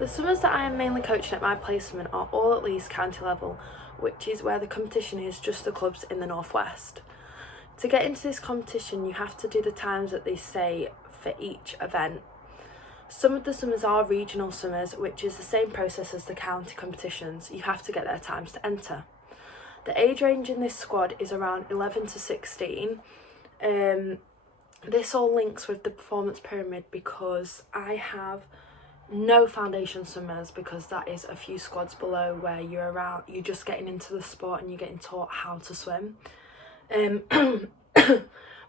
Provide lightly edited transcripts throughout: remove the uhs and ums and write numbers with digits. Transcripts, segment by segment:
The summers that I am mainly coaching at my placement are all at least county level, which is where the competition is just the clubs in the northwest. To get into this competition, you have to do the times that they say for each event. Some of the summers are regional summers, which is the same process as the county competitions. You have to get their times to enter. The age range in this squad is around 11 to 16. This all links with the performance pyramid because I have no foundation summers, because that is a few squads below where you're just getting into the sport and you're getting taught how to swim.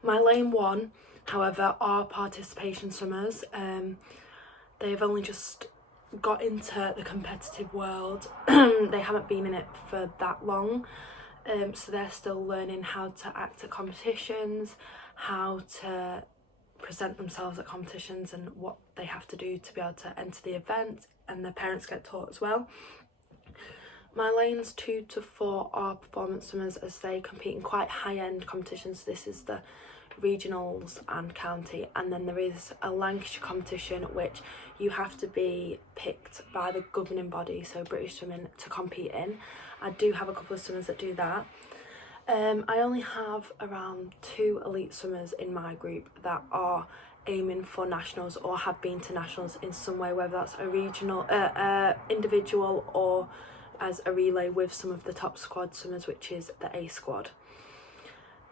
My lane 1, however, are participation summers. They've only just got into the competitive world. They haven't been in it for that long, so they're still learning how to act at competitions, how to present themselves at competitions, and what they have to do to be able to enter the event, and their parents get taught as well. My lanes 2 to 4 are performance swimmers, as they compete in quite high-end competitions. This is the regionals and county, and then there is a Lancashire competition which you have to be picked by the governing body, so British Swimming, to compete in. I do have a couple of swimmers that do that. I only have around 2 elite swimmers in my group that are aiming for nationals or have been to nationals in some way, whether that's a regional, individual, or as a relay with some of the top squad swimmers, which is the A squad.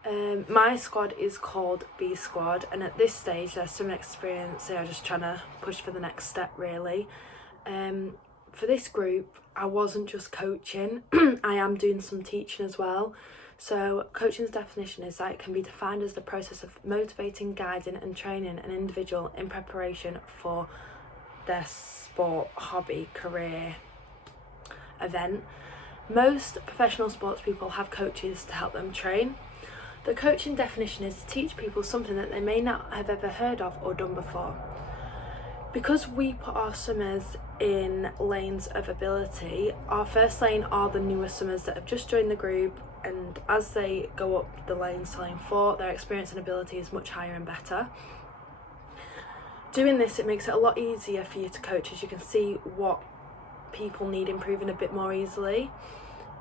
My squad is called B squad, and at this stage there's some experience. They are just trying to push for the next step, really. For this group, I wasn't just coaching, I am doing some teaching as well. So coaching's definition is that it can be defined as the process of motivating, guiding and training an individual in preparation for their sport, hobby, career, event. Most professional sports people have coaches to help them train. The coaching definition is to teach people something that they may not have ever heard of or done before. Because we put our swimmers in lanes of ability, our first lane are the newer swimmers that have just joined the group, and as they go up the lanes to lane 4, their experience and ability is much higher and better. Doing this, it makes it a lot easier for you to coach, as you can see what people need improving a bit more easily.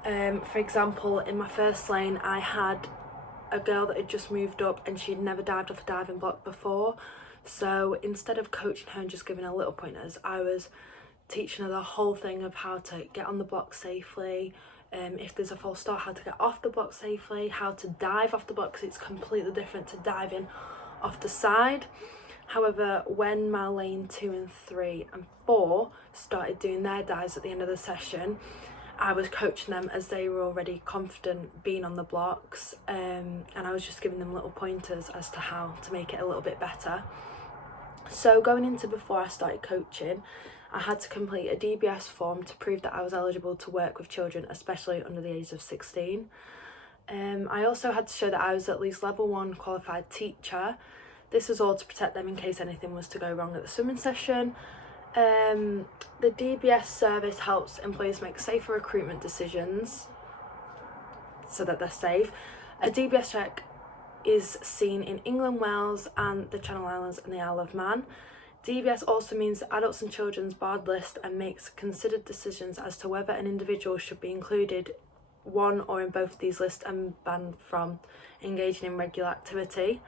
For example, in my first lane, I had a girl that had just moved up and she'd never dived off a diving block before. So instead of coaching her and just giving her little pointers, I was teaching her the whole thing of how to get on the block safely, if there's a false start, how to get off the block safely, how to dive off the block, because it's completely different to diving off the side. However, when my lane 2 and 3 and 4 started doing their dives at the end of the session, I was coaching them as they were already confident being on the blocks, and I was just giving them little pointers as to how to make it a little bit better. So going into before I started coaching, I had to complete a DBS form to prove that I was eligible to work with children, especially under the age of 16. I also had to show that I was at least level 1 qualified teacher. This was all to protect them in case anything was to go wrong at the swimming session. The DBS service helps employees make safer recruitment decisions so that they're safe. A DBS check is seen in England, Wales and the Channel Islands and the Isle of Man. DBS also means that adults and children's barred list and makes considered decisions as to whether an individual should be included one or in both of these lists and banned from engaging in regular activity.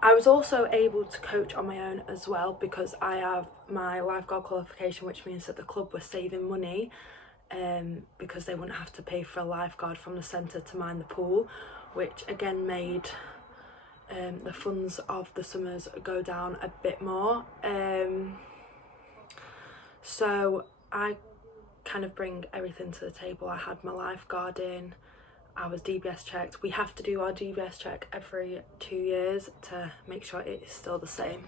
I was also able to coach on my own as well, because I have my lifeguard qualification, which means that the club was saving money because they wouldn't have to pay for a lifeguard from the centre to mind the pool, which again made the funds of the summers go down a bit more. So I kind of bring everything to the table. I had my lifeguard in, I was DBS checked. We have to do our DBS check every 2 years to make sure it is still the same.